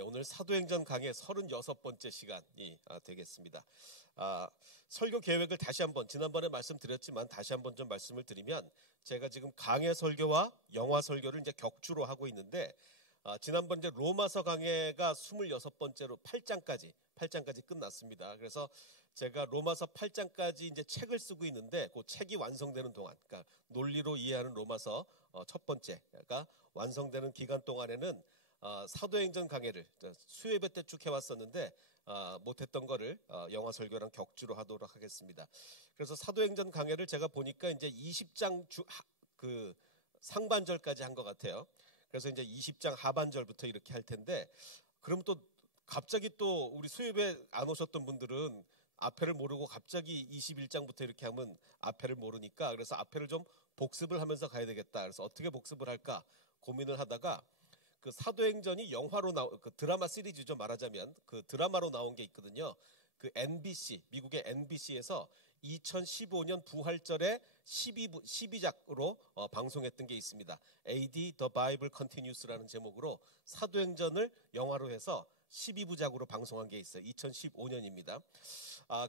오늘 사도행전 강의 36번째 시간이 되겠습니다. 설교 계획을 다시 한번, 지난번에 말씀드렸지만 다시 한번 좀 말씀을 드리면, 제가 지금 강해 설교와 영화 설교를 이제 격주로 하고 있는데, 지난번 이제 로마서 강해가 26번째로 8장까지 끝났습니다. 그래서 제가 로마서 8장까지 이제 책을 쓰고 있는데, 그 책이 완성되는 동안, 그러니까 논리로 이해하는 로마서 첫 번째가 완성되는 기간 동안에는 사도행전 강해를 수요 예배 때 쭉 해왔었는데 못했던 거를 영화 설교랑 격주로 하도록 하겠습니다. 그래서 사도행전 강해를 제가 보니까 이제 20장 그 상반절까지 한 것 같아요. 그래서 이제 20장 하반절부터 이렇게 할 텐데, 그럼 또 갑자기 또 우리 수요 예배 안 오셨던 분들은 앞에를 모르고 갑자기 21장부터 이렇게 하면 앞에를 모르니까, 그래서 앞에를 좀 복습을 하면서 가야 되겠다. 그래서 어떻게 복습을 할까 고민을 하다가, 그 사도행전이 영화로 그 드라마 시리즈죠. 말하자면 그 드라마로 나온 게 있거든요. 그 MBC, 미국의 MBC에서 2015년 부활절에 12작으로 방송했던 게 있습니다. AD The Bible Continuous라는 제목으로 사도행전을 영화로 해서 12부작으로 방송한 게 있어요. 2015년입니다.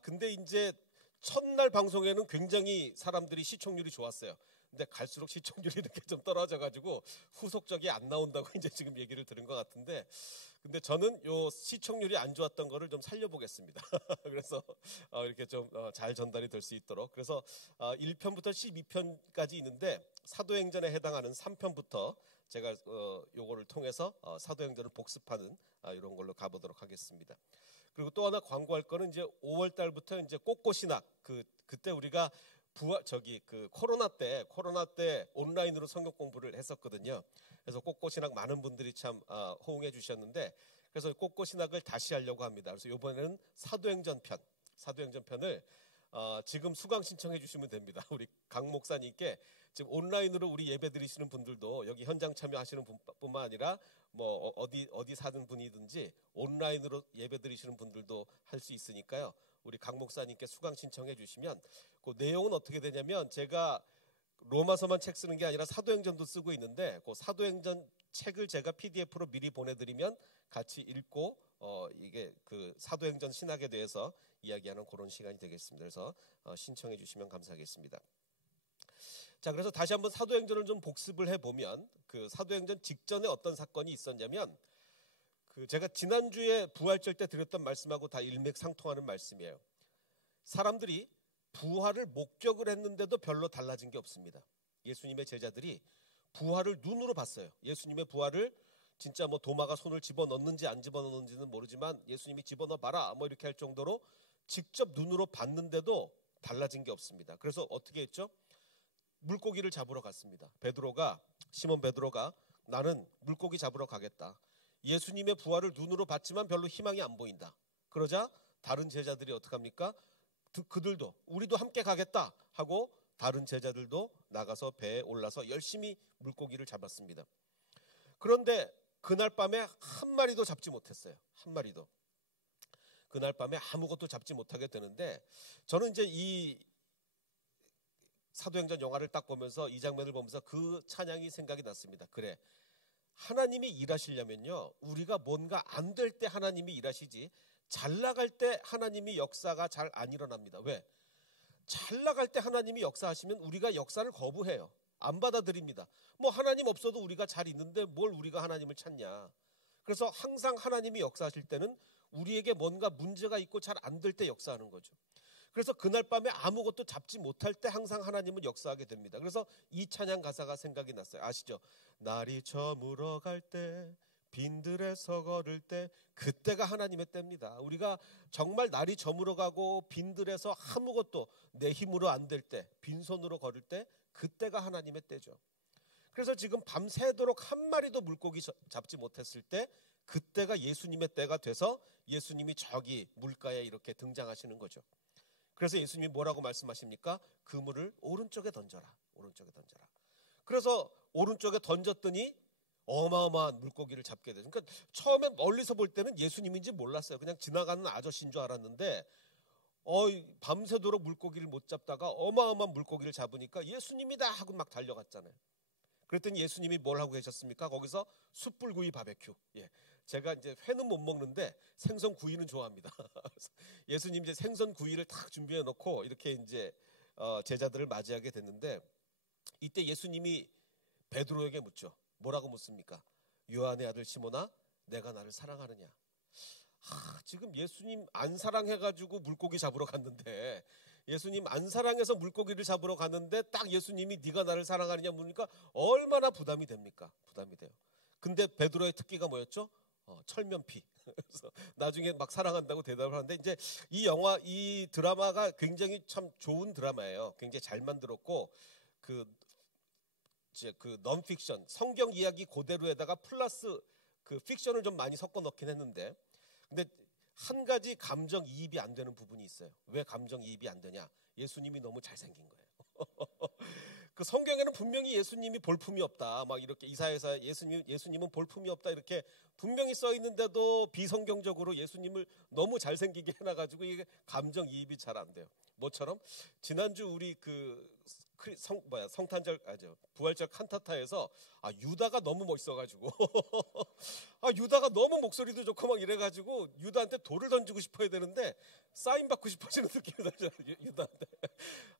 근데 이제 첫날 방송에는 굉장히 사람들이 시청률이 좋았어요. 근데 갈수록 시청률이 이렇게 좀 떨어져가지고 후속작이 안 나온다고 이제 지금 얘기를 들은 것 같은데, 근데 저는 요 시청률이 안 좋았던 거를 좀 살려보겠습니다. 그래서 이렇게 좀 잘 전달이 될 수 있도록, 그래서 1편부터 12편까지 있는데 사도행전에 해당하는 3편부터 제가 요거를 통해서 사도행전을 복습하는 이런 걸로 가보도록 하겠습니다. 그리고 또 하나 광고할 거는 이제 5월 달부터 이제 꽃꽃이낙, 그때 우리가 코로나 때 온라인으로 성경 공부를 했었거든요. 그래서 꽃꽃이낙 많은 분들이 참 호응해 주셨는데, 그래서 꽃꽃이낙을 다시 하려고 합니다. 그래서 이번에는 사도행전 편을 지금 수강 신청해 주시면 됩니다. 우리 강 목사님께 지금 온라인으로 우리 예배 드리시는 분들도, 여기 현장 참여하시는 분뿐만 아니라 뭐 어디 사는 분이든지 온라인으로 예배 드리시는 분들도 할 수 있으니까요. 우리 강 목사님께 수강 신청해 주시면, 그 내용은 어떻게 되냐면, 제가 로마서만 책 쓰는 게 아니라 사도행전도 쓰고 있는데, 그 사도행전 책을 제가 PDF로 미리 보내드리면 같이 읽고 이게 그 사도행전 신학에 대해서 이야기하는 그런 시간이 되겠습니다. 그래서 신청해 주시면 감사하겠습니다. 자, 그래서 다시 한번 사도행전을 좀 복습을 해보면, 그 사도행전 직전에 어떤 사건이 있었냐면, 제가 지난주에 부활절 때 드렸던 말씀하고 다 일맥상통하는 말씀이에요. 사람들이 부활을 목격을 했는데도 별로 달라진 게 없습니다. 예수님의 제자들이 부활을 눈으로 봤어요. 예수님의 부활을 진짜 뭐 도마가 손을 집어넣는지 안 집어넣는지는 모르지만 예수님이 집어넣어 봐라 뭐 이렇게 할 정도로 직접 눈으로 봤는데도 달라진 게 없습니다. 그래서 어떻게 했죠? 물고기를 잡으러 갔습니다. 시몬 베드로가 나는 물고기 잡으러 가겠다. 예수님의 부활을 눈으로 봤지만 별로 희망이 안 보인다. 그러자 다른 제자들이 어떡합니까? 그들도 우리도 함께 가겠다 하고 다른 제자들도 나가서 배에 올라서 열심히 물고기를 잡았습니다. 그런데 그날 밤에 한 마리도 잡지 못했어요. 한 마리도. 그날 밤에 아무것도 잡지 못하게 되는데, 저는 이제 이 사도행전 영화를 딱 보면서 이 장면을 보면서 그 찬양이 생각이 났습니다. 그래, 하나님이 일하시려면요, 우리가 뭔가 안 될 때 하나님이 일하시지, 잘 나갈 때 하나님이 역사가 잘 안 일어납니다. 왜? 잘 나갈 때 하나님이 역사하시면 우리가 역사를 거부해요. 안 받아들입니다. 뭐 하나님 없어도 우리가 잘 있는데 뭘 우리가 하나님을 찾냐. 그래서 항상 하나님이 역사하실 때는 우리에게 뭔가 문제가 있고 잘 안 될 때 역사하는 거죠. 그래서 그날 밤에 아무것도 잡지 못할 때 항상 하나님은 역사하게 됩니다. 그래서 이 찬양 가사가 생각이 났어요. 아시죠? 날이 저물어 갈 때, 빈들에서 걸을 때, 그때가 하나님의 때입니다. 우리가 정말 날이 저물어 가고 빈들에서 아무것도 내 힘으로 안 될 때, 빈손으로 걸을 때, 그때가 하나님의 때죠. 그래서 지금 밤새도록 한 마리도 물고기 잡지 못했을 때, 그때가 예수님의 때가 돼서 예수님이 저기 물가에 이렇게 등장하시는 거죠. 그래서 예수님이 뭐라고 말씀하십니까? 그물을 오른쪽에 던져라. 오른쪽에 던져라. 그래서 오른쪽에 던졌더니 어마어마한 물고기를 잡게 되죠. 그러니까 처음에 멀리서 볼 때는 예수님인지 몰랐어요. 그냥 지나가는 아저씨인 줄 알았는데, 밤새도록 물고기를 못 잡다가 어마어마한 물고기를 잡으니까 예수님이다 하고 막 달려갔잖아요. 그랬더니 예수님이 뭘 하고 계셨습니까? 거기서 숯불구이 바베큐. 예. 제가 이제 회는 못 먹는데 생선 구이는 좋아합니다. 예수님 이제 생선 구이를 딱 준비해 놓고 이렇게 이제 제자들을 맞이하게 됐는데, 이때 예수님이 베드로에게 묻죠. 뭐라고 묻습니까? 요한의 아들 시몬아, 내가 나를 사랑하느냐? 지금 예수님 안 사랑해가지고 물고기 잡으러 갔는데, 예수님 안 사랑해서 물고기를 잡으러 갔는데 딱 예수님이 네가 나를 사랑하느냐 묻으니까 얼마나 부담이 됩니까? 부담이 돼요. 근데 베드로의 특기가 뭐였죠? 철면피. 그래서 나중에 막 사랑한다고 대답을 하는데, 이제 이 드라마가 굉장히 참 좋은 드라마예요. 굉장히 잘 만들었고, 그 넌픽션, 성경 이야기 그대로에다가 플러스 그 픽션을 좀 많이 섞어 넣긴 했는데, 근데 한 가지 감정이입이 안 되는 부분이 있어요. 왜 감정이입이 안 되냐? 예수님이 너무 잘생긴 거예요. 그 성경에는 분명히 예수님이 볼품이 없다, 막 이렇게 이사야서 예수님은 볼품이 없다 이렇게 분명히 써 있는데도 비성경적으로 예수님을 너무 잘생기게 해놔가지고 이게 감정이입이 잘 안 돼요. 뭐처럼 지난주 우리 부활절 칸타타에서 유다가 너무 멋있어가지고 유다가 너무 목소리도 좋고 막 이래가지고 유다한테 돌을 던지고 싶어야 되는데 사인 받고 싶어지는 느낌이 들잖아요, 유다한테.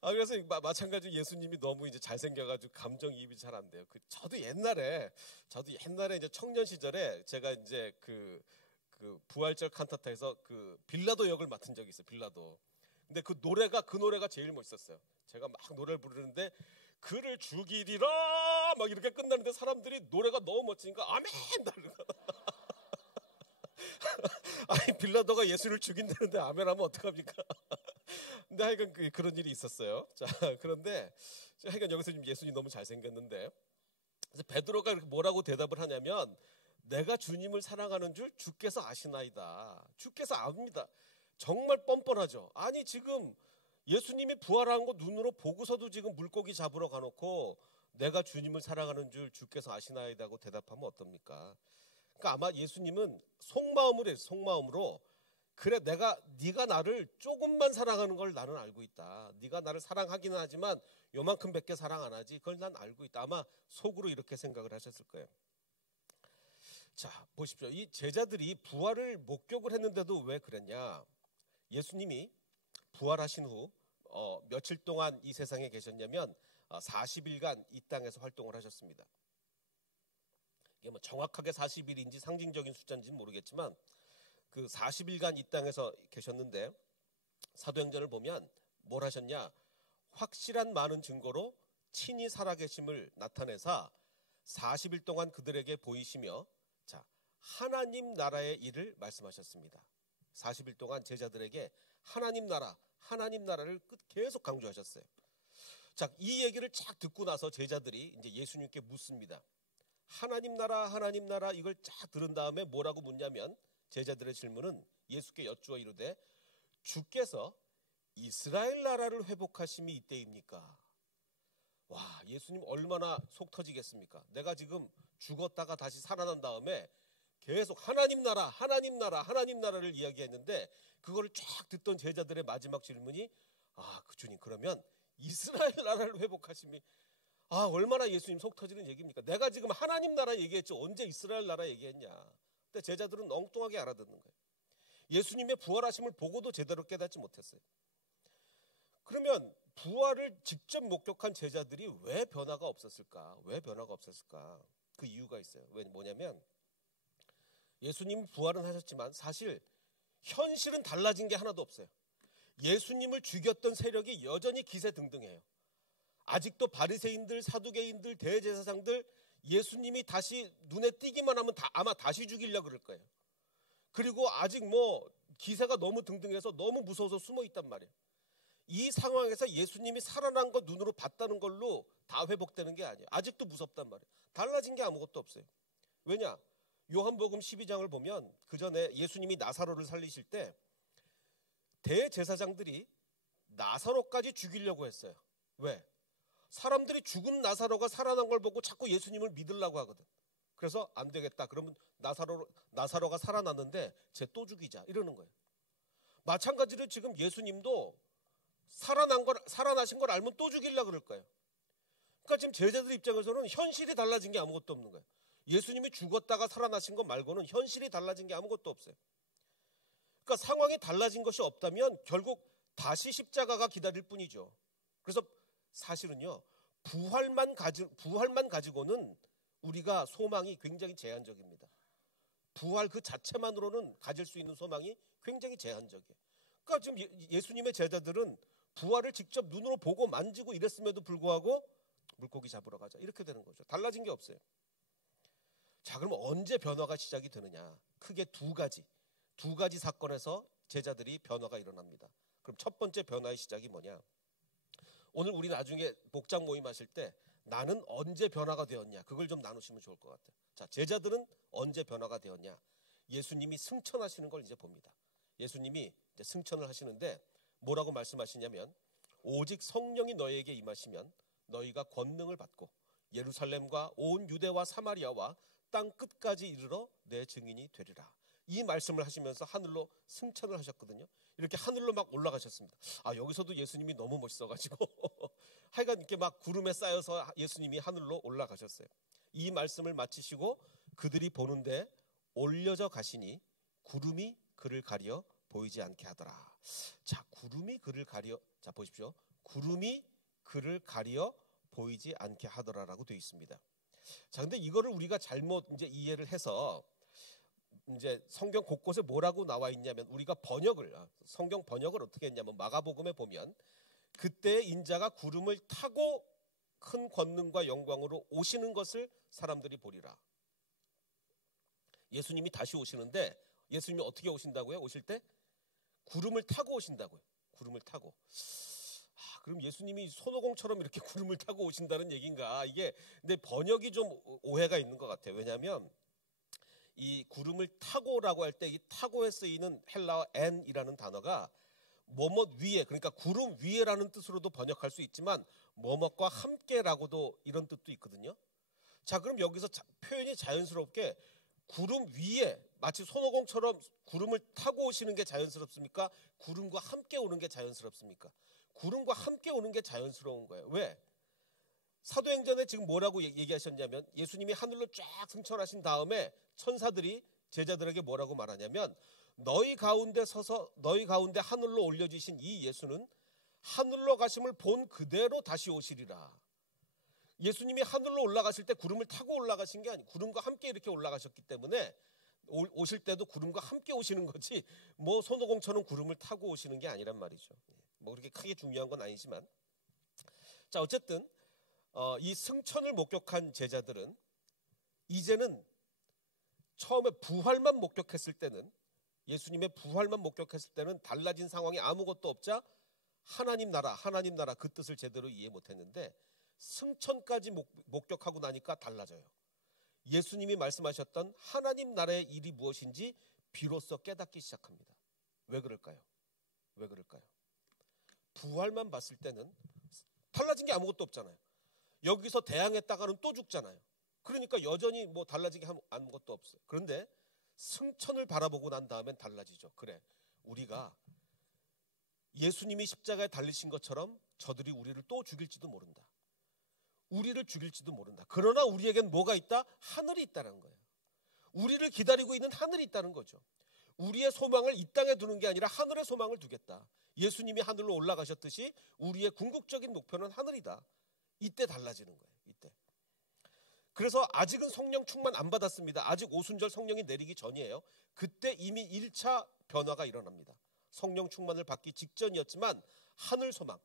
그래서 마찬가지로 예수님이 너무 이제 잘생겨가지고 감정이입이 잘 안 돼요. 저도 옛날에 이제 청년 시절에 제가 이제 그 부활절 칸타타에서 그 빌라도 역을 맡은 적이 있어요. 빌라도. 근데 그 노래가 제일 멋있었어요. 제가 막 노래를 부르는데 그를 죽이리라 막 이렇게 끝나는데 사람들이 노래가 너무 멋지니까 아멘 나르는 거야. 아니 빌라도가 예수를 죽인다는데 아멘하면 어떡합니까? 근데 하여간 그런 일이 있었어요. 자, 그런데 하여간 여기서 지금 예수님 너무 잘생겼는데, 그래서 베드로가 이렇게 뭐라고 대답을 하냐면, 내가 주님을 사랑하는 줄 주께서 아시나이다. 주께서 압니다. 정말 뻔뻔하죠. 아니 지금 예수님이 부활한 거 눈으로 보고서도 지금 물고기 잡으러 가놓고 내가 주님을 사랑하는 줄 주께서 아시나이다고 대답하면 어떻습니까? 그러니까 아마 예수님은 속마음으로 그래 네가 나를 조금만 사랑하는 걸 나는 알고 있다. 네가 나를 사랑하기는 하지만 요만큼밖에 사랑 안 하지. 그걸 난 알고 있다. 아마 속으로 이렇게 생각을 하셨을 거예요. 자, 보십시오. 이 제자들이 부활을 목격을 했는데도 왜 그랬냐? 예수님이 부활하신 후 며칠 동안 이 세상에 계셨냐면 40일간 이 땅에서 활동을 하셨습니다. 이게 뭐 정확하게 40일인지 상징적인 숫자인지는 모르겠지만 그 40일간 이 땅에서 계셨는데, 사도행전을 보면 뭘 하셨냐? 확실한 많은 증거로 친히 살아계심을 나타내사 40일 동안 그들에게 보이시며 하나님 나라의 일을 말씀하셨습니다. 40일 동안 제자들에게 하나님 나라를 계속 강조하셨어요. 자, 이 얘기를 쫙 듣고 나서 제자들이 이제 예수님께 묻습니다. 하나님 나라 이걸 쫙 들은 다음에 뭐라고 묻냐면, 제자들의 질문은 예수께 여쭈어 이르되 주께서 이스라엘 나라를 회복하심이 이때입니까? 와, 예수님 얼마나 속 터지겠습니까? 내가 지금 죽었다가 다시 살아난 다음에 계속 하나님 나라를 이야기했는데, 그거를 쫙 듣던 제자들의 마지막 질문이 그 주님 그러면 이스라엘 나라를 회복하심이, 얼마나 예수님 속 터지는 얘기입니까? 내가 지금 하나님 나라 얘기했지 언제 이스라엘 나라 얘기했냐? 근데 제자들은 엉뚱하게 알아듣는 거예요. 예수님의 부활하심을 보고도 제대로 깨닫지 못했어요. 그러면 부활을 직접 목격한 제자들이 왜 변화가 없었을까? 그 이유가 있어요. 뭐냐면 예수님 부활은 하셨지만 사실 현실은 달라진 게 하나도 없어요. 예수님을 죽였던 세력이 여전히 기세등등해요. 아직도 바리새인들, 사두개인들, 대제사장들 예수님이 다시 눈에 띄기만 하면 아마 다시 죽이려고 그럴 거예요. 그리고 아직 기세가 너무 등등해서 너무 무서워서 숨어 있단 말이에요. 이 상황에서 예수님이 살아난 거 눈으로 봤다는 걸로 다 회복되는 게 아니에요. 아직도 무섭단 말이에요. 달라진 게 아무것도 없어요. 왜냐? 요한복음 12장을 보면 그 전에 예수님이 나사로를 살리실 때 대제사장들이 나사로까지 죽이려고 했어요. 왜? 사람들이 죽은 나사로가 살아난 걸 보고 자꾸 예수님을 믿으려고 하거든. 그래서 안 되겠다. 그러면 나사로가 살아났는데 쟤 또 죽이자 이러는 거예요. 마찬가지로 지금 예수님도 살아나신 걸 알면 또 죽이려고 그럴 거예요. 그러니까 지금 제자들 입장에서는 현실이 달라진 게 아무것도 없는 거예요. 예수님이 죽었다가 살아나신 것 말고는 현실이 달라진 게 아무것도 없어요. 그러니까 상황이 달라진 것이 없다면 결국 다시 십자가가 기다릴 뿐이죠. 그래서 사실은요, 부활만 가지고는 우리가 소망이 굉장히 제한적입니다. 부활 그 자체만으로는 가질 수 있는 소망이 굉장히 제한적이에요. 그러니까 지금 예수님의 제자들은 부활을 직접 눈으로 보고 만지고 이랬음에도 불구하고 물고기 잡으러 가자 이렇게 되는 거죠. 달라진 게 없어요. 자, 그럼 언제 변화가 시작이 되느냐? 크게 두 가지 사건에서 제자들이 변화가 일어납니다. 그럼 첫 번째 변화의 시작이 뭐냐? 오늘 우리 나중에 목장 모임 하실 때 나는 언제 변화가 되었냐? 그걸 좀 나누시면 좋을 것 같아요. 자, 제자들은 언제 변화가 되었냐? 예수님이 승천하시는 걸 이제 봅니다. 예수님이 이제 승천을 하시는데 뭐라고 말씀하시냐면 오직 성령이 너희에게 임하시면 너희가 권능을 받고 예루살렘과 온 유대와 사마리아와 땅 끝까지 이르러 내 증인이 되리라. 이 말씀을 하시면서 하늘로 승천을 하셨거든요. 이렇게 하늘로 막 올라가셨습니다. 아, 여기서도 예수님이 너무 멋있어가지고 하여간 이렇게 막 구름에 쌓여서 예수님이 하늘로 올라가셨어요. 이 말씀을 마치시고 그들이 보는데 올려져 가시니 구름이 그를 가려 보이지 않게 하더라. 자, 구름이 그를 가려, 자 보십시오. 구름이 그를 가려 보이지 않게 하더라라고 되어 있습니다. 자, 근데 이거를 우리가 잘못 이제 이해를 해서 이제 성경 곳곳에 뭐라고 나와 있냐면 우리가 성경 번역을 어떻게 했냐면 마가복음에 보면 그때 인자가 구름을 타고 큰 권능과 영광으로 오시는 것을 사람들이 보리라. 예수님이 다시 오시는데 예수님이 어떻게 오신다고요? 오실 때 구름을 타고 오신다고요. 구름을 타고. 그럼 예수님이 손오공처럼 이렇게 구름을 타고 오신다는 얘기인가? 이게 근데 번역이 좀 오해가 있는 것 같아요. 왜냐하면 이 구름을 타고라고 할 때 이 타고에 쓰이는 헬라어 n이라는 단어가 뭐뭇 위에, 그러니까 구름 위에라는 뜻으로도 번역할 수 있지만 뭐뭇과 함께라고도 이런 뜻도 있거든요. 자, 그럼 여기서 표현이 자연스럽게 구름 위에 마치 손오공처럼 구름을 타고 오시는 게 자연스럽습니까? 구름과 함께 오는 게 자연스럽습니까? 구름과 함께 오는 게 자연스러운 거예요. 왜? 사도행전에 지금 뭐라고 얘기하셨냐면 예수님이 하늘로 쫙 승천하신 다음에 천사들이 제자들에게 뭐라고 말하냐면 너희 가운데 하늘로 올려주신 이 예수는 하늘로 가심을 본 그대로 다시 오시리라. 예수님이 하늘로 올라가실 때 구름을 타고 올라가신 게 아니고 구름과 함께 이렇게 올라가셨기 때문에 오실 때도 구름과 함께 오시는 거지 뭐 손오공처럼 구름을 타고 오시는 게 아니란 말이죠. 뭐 그렇게 크게 중요한 건 아니지만, 자, 어쨌든 이 승천을 목격한 제자들은 이제는 처음에 부활만 목격했을 때는, 예수님의 부활만 목격했을 때는 달라진 상황이 아무것도 없자 하나님 나라 그 뜻을 제대로 이해 못했는데 승천까지 목격하고 나니까 달라져요. 예수님이 말씀하셨던 하나님 나라의 일이 무엇인지 비로소 깨닫기 시작합니다. 왜 그럴까요? 부활만 봤을 때는 달라진 게 아무것도 없잖아요. 여기서 대항했다가는 또 죽잖아요. 그러니까 여전히 뭐 달라지게 아무것도 없어요. 그런데 승천을 바라보고 난 다음엔 달라지죠. 그래, 우리가 예수님이 십자가에 달리신 것처럼 저들이 우리를 또 죽일지도 모른다. 그러나 우리에겐 뭐가 있다? 하늘이 있다는 거예요. 우리를 기다리고 있는 하늘이 있다는 거죠. 우리의 소망을 이 땅에 두는 게 아니라 하늘의 소망을 두겠다. 예수님이 하늘로 올라가셨듯이 우리의 궁극적인 목표는 하늘이다. 이때 달라지는 거예요. 이때. 그래서 아직은 성령 충만 안 받았습니다. 아직 오순절 성령이 내리기 전이에요. 그때 이미 1차 변화가 일어납니다. 성령 충만을 받기 직전이었지만 하늘 소망,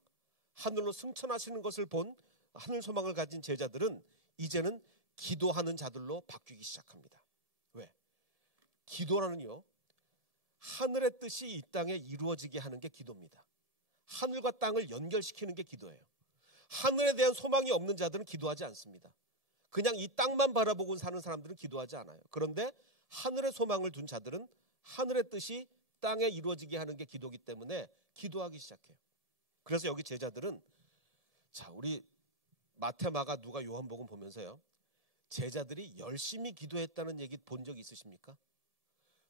하늘로 승천하시는 것을 본 하늘 소망을 가진 제자들은 이제는 기도하는 자들로 바뀌기 시작합니다. 왜? 기도라는요, 하늘의 뜻이 이 땅에 이루어지게 하는 게 기도입니다. 하늘과 땅을 연결시키는 게 기도예요. 하늘에 대한 소망이 없는 자들은 기도하지 않습니다. 그냥 이 땅만 바라보고 사는 사람들은 기도하지 않아요. 그런데 하늘의 소망을 둔 자들은 하늘의 뜻이 땅에 이루어지게 하는 게 기도이기 때문에 기도하기 시작해요. 그래서 여기 제자들은, 자, 우리 마태, 마가, 누가, 요한복음 보면서요, 제자들이 열심히 기도했다는 얘기 본 적 있으십니까?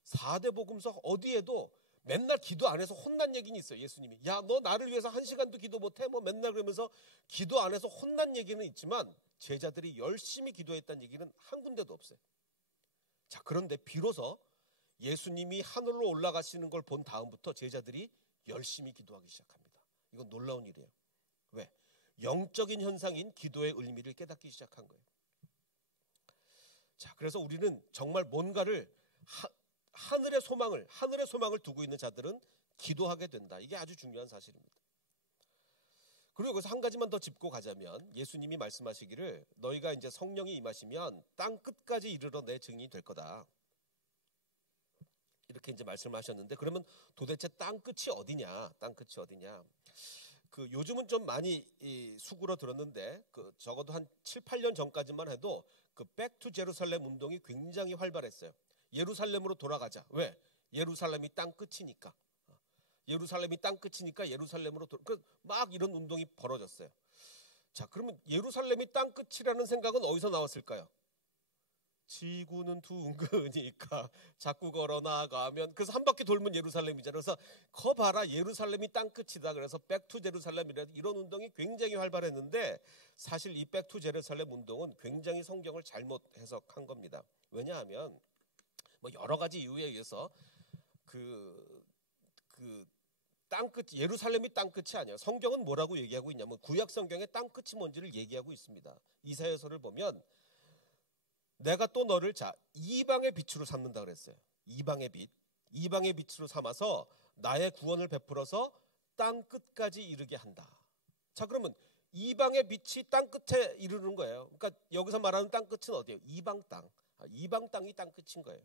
4대 복음서 어디에도 맨날 기도 안 해서 혼난 얘기는 있어요. 예수님이 야, 너 나를 위해서 1시간도 기도 못해? 뭐 맨날 그러면서 기도 안 해서 혼난 얘기는 있지만 제자들이 열심히 기도했다는 얘기는 한 군데도 없어요. 자, 그런데 비로소 예수님이 하늘로 올라가시는 걸 본 다음부터 제자들이 열심히 기도하기 시작합니다. 이건 놀라운 일이에요. 왜? 영적인 현상인 기도의 의미를 깨닫기 시작한 거예요. 자, 그래서 우리는 정말 뭔가를 하늘의 소망을 두고 있는 자들은 기도하게 된다. 이게 아주 중요한 사실입니다. 그리고 여기서 한 가지만 더 짚고 가자면 예수님이 말씀하시기를 너희가 이제 성령이 임하시면 땅 끝까지 이르러 내 증인이 될 거다. 이렇게 이제 말씀하셨는데 그러면 도대체 땅 끝이 어디냐? 땅 끝이 어디냐? 요즘은 좀 많이 수그러 들었는데 적어도 한 7, 8년 전까지만 해도 백투 제루살렘 운동이 굉장히 활발했어요. 예루살렘으로 돌아가자. 왜? 예루살렘이 땅 끝이니까. 예루살렘이 땅 끝이니까 예루살렘으로 막 이런 운동이 벌어졌어요. 자, 그러면 예루살렘이 땅 끝이라는 생각은 어디서 나왔을까요? 지구는 둥그니까 자꾸 걸어 나가면 그래서 한 바퀴 돌면 예루살렘이잖아요. 그래서 거 봐라 예루살렘이 땅 끝이다. 그래서 백투 제루살렘이라 이런 운동이 굉장히 활발했는데 사실 이 백투 제루살렘 운동은 굉장히 성경을 잘못 해석한 겁니다. 왜냐하면 뭐 여러 가지 이유에 의해서 땅 끝 예루살렘이 땅 끝이 아니에요. 성경은 뭐라고 얘기하고 있냐면 구약 성경의 땅 끝이 뭔지를 얘기하고 있습니다. 이사야서를 보면 내가 또 너를 이방의 빛으로 삼는다 그랬어요. 이방의 빛으로 삼아서 나의 구원을 베풀어서 땅 끝까지 이르게 한다. 자, 그러면 이방의 빛이 땅 끝에 이르는 거예요. 그러니까 여기서 말하는 땅 끝은 어디예요? 이방 땅. 이방 땅이 땅 끝인 거예요.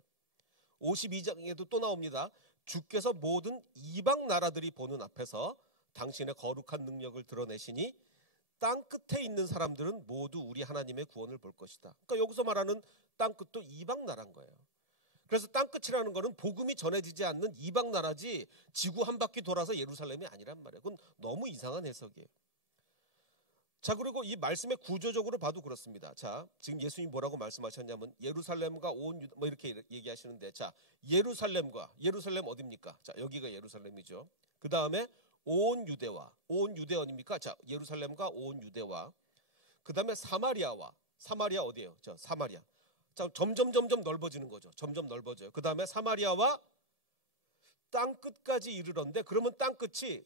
52장에도 또 나옵니다. 주께서 모든 이방 나라들이 보는 앞에서 당신의 거룩한 능력을 드러내시니 땅 끝에 있는 사람들은 모두 우리 하나님의 구원을 볼 것이다. 그러니까 여기서 말하는 땅 끝도 이방 나라인 거예요. 그래서 땅 끝이라는 거는 복음이 전해지지 않는 이방 나라지 지구 한 바퀴 돌아서 예루살렘이 아니란 말이에요. 그건 너무 이상한 해석이에요. 자, 그리고 이 말씀의 구조적으로 봐도 그렇습니다. 자, 지금 예수님이 뭐라고 말씀하셨냐면 예루살렘과 온 유다 뭐 이렇게 얘기하시는데 자, 예루살렘 어디입니까? 자, 여기가 예루살렘이죠. 그 다음에 온 유대 어디입니까? 자, 예루살렘과 온 유대와 그 다음에 사마리아 어디예요? 저 사마리아. 자, 점점 넓어지는 거죠. 점점 넓어져요. 그 다음에 사마리아와 땅 끝까지 이르렀는데 그러면 땅 끝이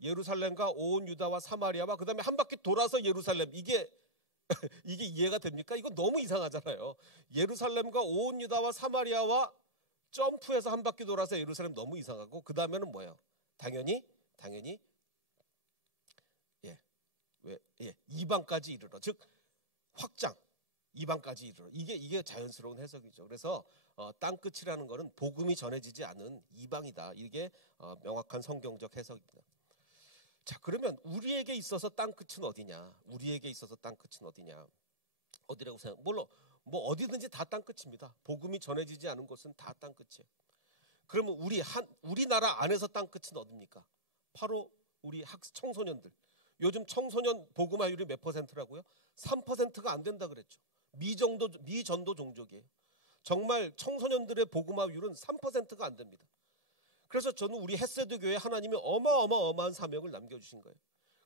예루살렘과 온 유다와 사마리아와 그 다음에 한 바퀴 돌아서 예루살렘 이게 이해가 됩니까? 이거 너무 이상하잖아요. 예루살렘과 온 유다와 사마리아와 점프해서 한 바퀴 돌아서 예루살렘 너무 이상하고 그 다음에는 뭐예요? 당연히 이방까지 이르러 즉 확장 이방까지 이르러 이게 자연스러운 해석이죠. 그래서 땅 끝이라는 거는 복음이 전해지지 않은 이방이다. 이게 명확한 성경적 해석입니다. 자, 그러면 우리에게 있어서 땅 끝은 어디냐? 어디라고 생각? 물론 뭐 어디든지 다 땅 끝입니다. 복음이 전해지지 않은 곳은 다 땅 끝이에요. 그러면 우리나라 안에서 땅 끝은 어디입니까? 바로 우리 청소년들. 요즘 청소년 복음화율이 몇 %라고요? 3%가 안 된다 그랬죠. 미전도 종족이에요. 정말 청소년들의 복음화율은 3%가 안 됩니다. 그래서 저는 우리 햇세드 교회에 하나님이 어마어마한 사명을 남겨주신 거예요.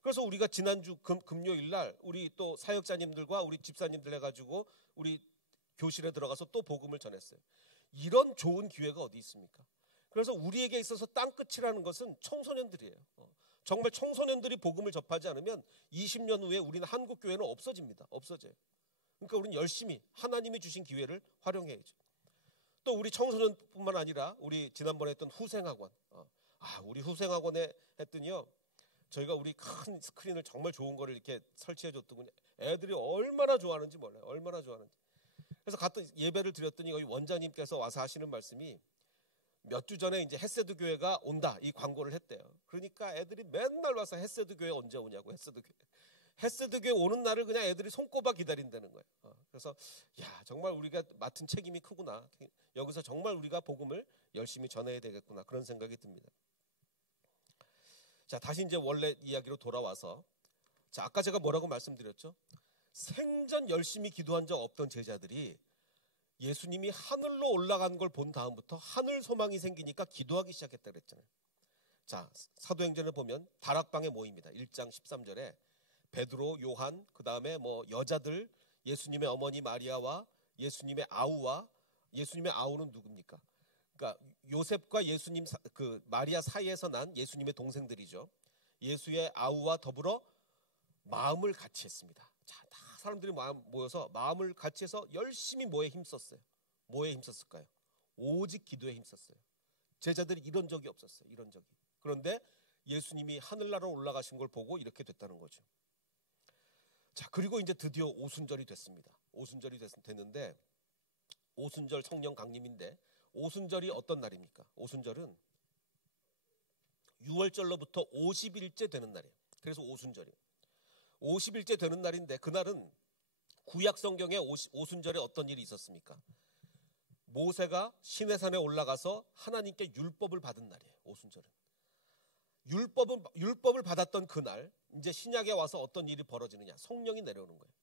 그래서 우리가 지난주 금요일 날 우리 또 사역자님들과 우리 집사님들 해가지고 우리 교실에 들어가서 또 복음을 전했어요. 이런 좋은 기회가 어디 있습니까? 그래서 우리에게 있어서 땅 끝이라는 것은 청소년들이에요. 정말 청소년들이 복음을 접하지 않으면 20년 후에 우리는 한국 교회는 없어져요. 그러니까 우리는 열심히 하나님이 주신 기회를 활용해야죠. 또 우리 청소년뿐만 아니라 우리 지난번에 했던 후생학원. 우리 후생학원에 했더니요. 저희가 우리 큰 스크린을 정말 좋은 거를 이렇게 설치해 줬더니 애들이 얼마나 좋아하는지 몰라요. 얼마나 좋아하는지. 그래서 갔던 예배를 드렸더니 여기 원장님께서 와서 하시는 말씀이 몇 주 전에 이제 햇세드 교회가 온다 이 광고를 했대요. 그러니까 애들이 맨날 와서 햇세드 교회 언제 오냐고 햇세드 교회 오는 날을 그냥 애들이 손꼽아 기다린다는 거예요. 그래서 정말 우리가 맡은 책임이 크구나. 여기서 정말 우리가 복음을 열심히 전해야 되겠구나 그런 생각이 듭니다. 자, 다시 이제 원래 이야기로 돌아와서 자, 아까 제가 뭐라고 말씀드렸죠? 생전 열심히 기도한 적 없던 제자들이 예수님이 하늘로 올라간 걸 본 다음부터 하늘 소망이 생기니까 기도하기 시작했다 그랬잖아요. 자, 사도행전을 보면 다락방에 모입니다. 1장 13절에 베드로, 요한, 그 다음에 여자들, 예수님의 어머니 마리아와 예수님의 아우와, 예수님의 아우는 누굽니까? 그러니까 요셉과 예수님 그 마리아 사이에서 난 예수님의 동생들이죠. 예수의 아우와 더불어 마음을 같이 했습니다. 자, 다 사람들이 모여서 마음을 같이 해서 열심히 뭐에 힘썼어요? 뭐에 힘썼을까요? 오직 기도에 힘썼어요. 제자들이 이런 적이 없었어요. 이런 적이. 그런데 예수님이 하늘나라로 올라가신 걸 보고 이렇게 됐다는 거죠. 자, 그리고 이제 드디어 오순절이 됐습니다. 오순절이 됐는데, 오순절 성령 강림인데, 오순절이 어떤 날입니까? 오순절은 6월절로부터 50일째 되는 날이에요. 그래서 오순절이에요. 50일째 되는 날인데, 그날은 구약 성경에 오순절에 어떤 일이 있었습니까? 모세가 시내산에 올라가서 하나님께 율법을 받은 날이에요. 오순절은. 율법을 받았던 그날, 이제 신약에 와서 어떤 일이 벌어지느냐? 성령이 내려오는 거예요.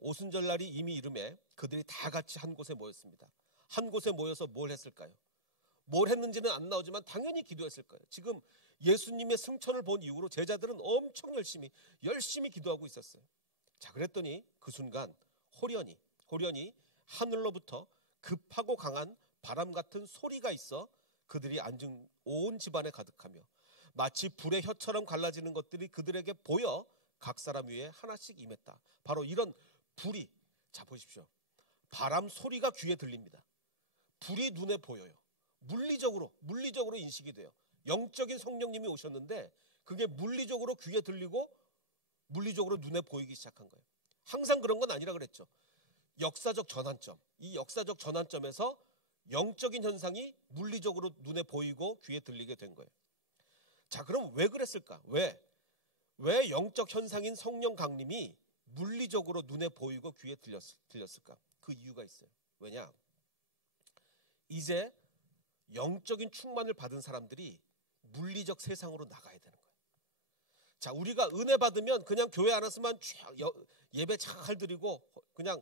오순절날이 이미 이름에 그들이 다 같이 한 곳에 모였습니다. 한 곳에 모여서 뭘 했을까요? 뭘 했는지는 안 나오지만 당연히 기도했을 거예요. 지금 예수님의 승천을 본 이후로 제자들은 엄청 열심히 기도하고 있었어요. 자, 그랬더니 그 순간 호련히 하늘로부터 급하고 강한 바람 같은 소리가 있어 그들이 앉은 온 집안에 가득하며 마치 불의 혀처럼 갈라지는 것들이 그들에게 보여 각 사람 위에 하나씩 임했다. 바로 이런 불이, 자 보십시오. 바람 소리가 귀에 들립니다. 불이 눈에 보여요. 물리적으로 인식이 돼요. 영적인 성령님이 오셨는데 그게 물리적으로 귀에 들리고 물리적으로 눈에 보이기 시작한 거예요. 항상 그런 건 아니라 그랬죠. 역사적 전환점, 이 역사적 전환점에서 영적인 현상이 물리적으로 눈에 보이고 귀에 들리게 된 거예요. 자, 그럼 왜 그랬을까? 왜 영적 현상인 성령 강림이 물리적으로 눈에 보이고 귀에 들렸을까? 그 이유가 있어요. 왜냐? 이제 영적인 충만을 받은 사람들이 물리적 세상으로 나가야 되는 거예요. 자, 우리가 은혜 받으면 그냥 교회 안 왔으면 예배 잘 드리고 그냥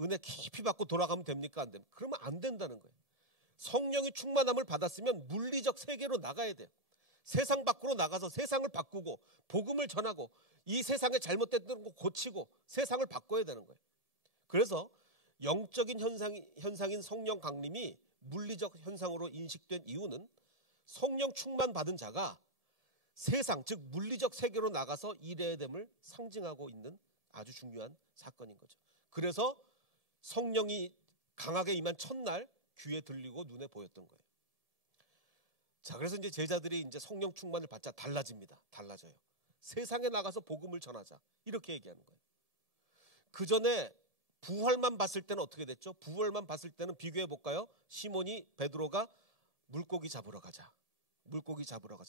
은혜 깊이 받고 돌아가면 됩니까? 안 됩니까? 그러면 안 된다는 거예요. 성령의 충만함을 받았으면 물리적 세계로 나가야 돼요. 세상 밖으로 나가서 세상을 바꾸고 복음을 전하고 이 세상에 잘못됐던 거 고치고 세상을 바꿔야 되는 거예요. 그래서 영적인 현상인 성령 강림이 물리적 현상으로 인식된 이유는 성령 충만 받은 자가 세상, 즉 물리적 세계로 나가서 일해야 됨을 상징하고 있는 아주 중요한 사건인 거죠. 그래서 성령이 강하게 임한 첫날 귀에 들리고 눈에 보였던 거예요. 자, 그래서 이제 제자들이 이제 성령 충만을 받자 달라집니다. 달라져요. 세상에 나가서 복음을 전하자. 이렇게 얘기하는 거예요. 그 전에 부활만 봤을 때는 어떻게 됐죠? 부활만 봤을 때는 비교해 볼까요? 시몬이 베드로가 물고기 잡으러 가자.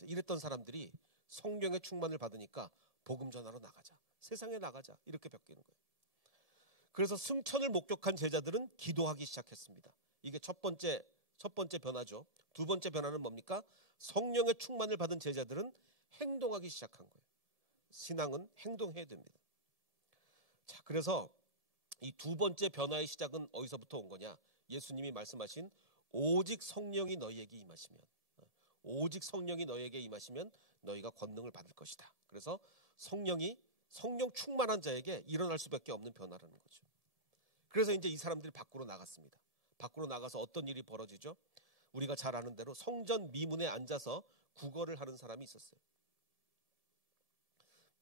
이랬던 사람들이 성령의 충만을 받으니까 복음 전하러 나가자. 세상에 나가자. 이렇게 바뀌는 거예요. 그래서 승천을 목격한 제자들은 기도하기 시작했습니다. 이게 첫 번째 변화죠. 두 번째 변화는 뭡니까? 성령의 충만을 받은 제자들은 행동하기 시작한 거예요. 신앙은 행동해야 됩니다. 자, 그래서 이 두 번째 변화의 시작은 어디서부터 온 거냐? 예수님이 말씀하신 오직 성령이 너희에게 임하시면 너희가 권능을 받을 것이다. 그래서 성령 충만한 자에게 일어날 수밖에 없는 변화라는 거죠. 그래서 이제 이 사람들이 밖으로 나갔습니다. 밖으로 나가서 어떤 일이 벌어지죠? 우리가 잘 아는 대로 성전 미문에 앉아서 구걸을 하는 사람이 있었어요.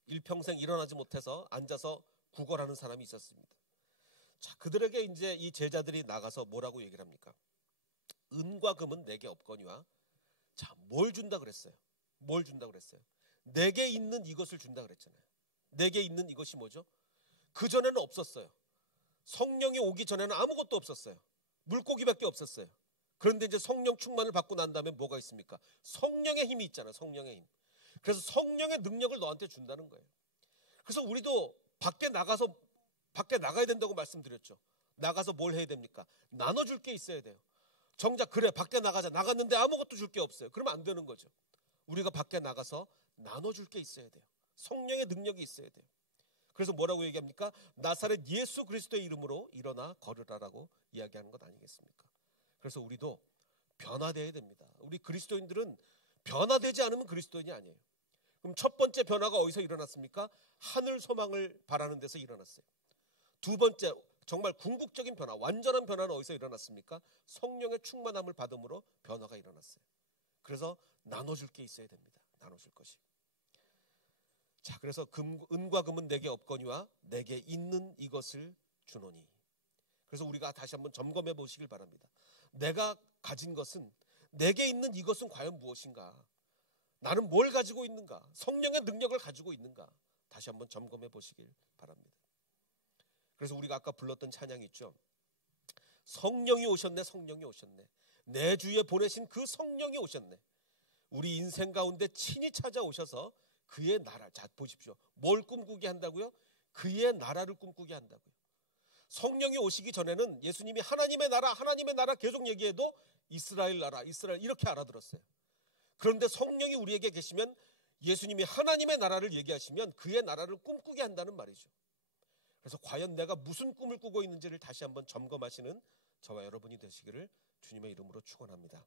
일평생 일어나지 못해서 앉아서 구걸하는 사람이 있었습니다. 자, 그들에게 이제 이 제자들이 나가서 뭐라고 얘기를 합니까? 은과 금은 내게 없거니와, 자, 뭘 준다 그랬어요? 내게 있는 이것을 준다 그랬잖아요. 내게 있는 이것이 뭐죠? 그 전에는 없었어요. 성령이 오기 전에는 아무것도 없었어요. 물고기밖에 없었어요. 그런데 이제 성령 충만을 받고 난 다음에 뭐가 있습니까? 성령의 힘이 있잖아요. 성령의 힘. 그래서 성령의 능력을 너한테 준다는 거예요. 그래서 우리도 밖에 나가야 된다고 말씀드렸죠. 나가서 뭘 해야 됩니까? 나눠줄 게 있어야 돼요. 정작 그래, 밖에 나가자. 나갔는데 아무것도 줄 게 없어요. 그러면 안 되는 거죠. 우리가 밖에 나가서 나눠줄 게 있어야 돼요. 성령의 능력이 있어야 돼요. 그래서 뭐라고 얘기합니까? 나사렛 예수 그리스도의 이름으로 일어나 걸으라라고 이야기하는 것 아니겠습니까? 그래서 우리도 변화되어야 됩니다. 우리 그리스도인들은 변화되지 않으면 그리스도인이 아니에요. 그럼 첫 번째 변화가 어디서 일어났습니까? 하늘 소망을 바라는 데서 일어났어요. 두 번째, 정말 궁극적인 변화, 완전한 변화는 어디서 일어났습니까? 성령의 충만함을 받음으로 변화가 일어났어요. 그래서 나눠줄 게 있어야 됩니다. 나눠줄 것이. 자, 그래서 은과 금은 내게 없거니와 내게 있는 이것을 주노니. 그래서 우리가 다시 한번 점검해 보시길 바랍니다. 내가 가진 것은, 내게 있는 이것은 과연 무엇인가? 나는 뭘 가지고 있는가? 성령의 능력을 가지고 있는가? 다시 한번 점검해 보시길 바랍니다. 그래서 우리가 아까 불렀던 찬양이 있죠. 성령이 오셨네, 성령이 오셨네. 내 주위에 보내신 그 성령이 오셨네. 우리 인생 가운데 친히 찾아오셔서 그의 나라, 자 보십시오. 뭘 꿈꾸게 한다고요? 그의 나라를 꿈꾸게 한다고요. 성령이 오시기 전에는 예수님이 하나님의 나라 계속 얘기해도 이스라엘 나라, 이스라엘 이렇게 알아들었어요. 그런데 성령이 우리에게 계시면 예수님이 하나님의 나라를 얘기하시면 그의 나라를 꿈꾸게 한다는 말이죠. 그래서 과연 내가 무슨 꿈을 꾸고 있는지를 다시 한번 점검하시는 저와 여러분이 되시기를 주님의 이름으로 축원합니다.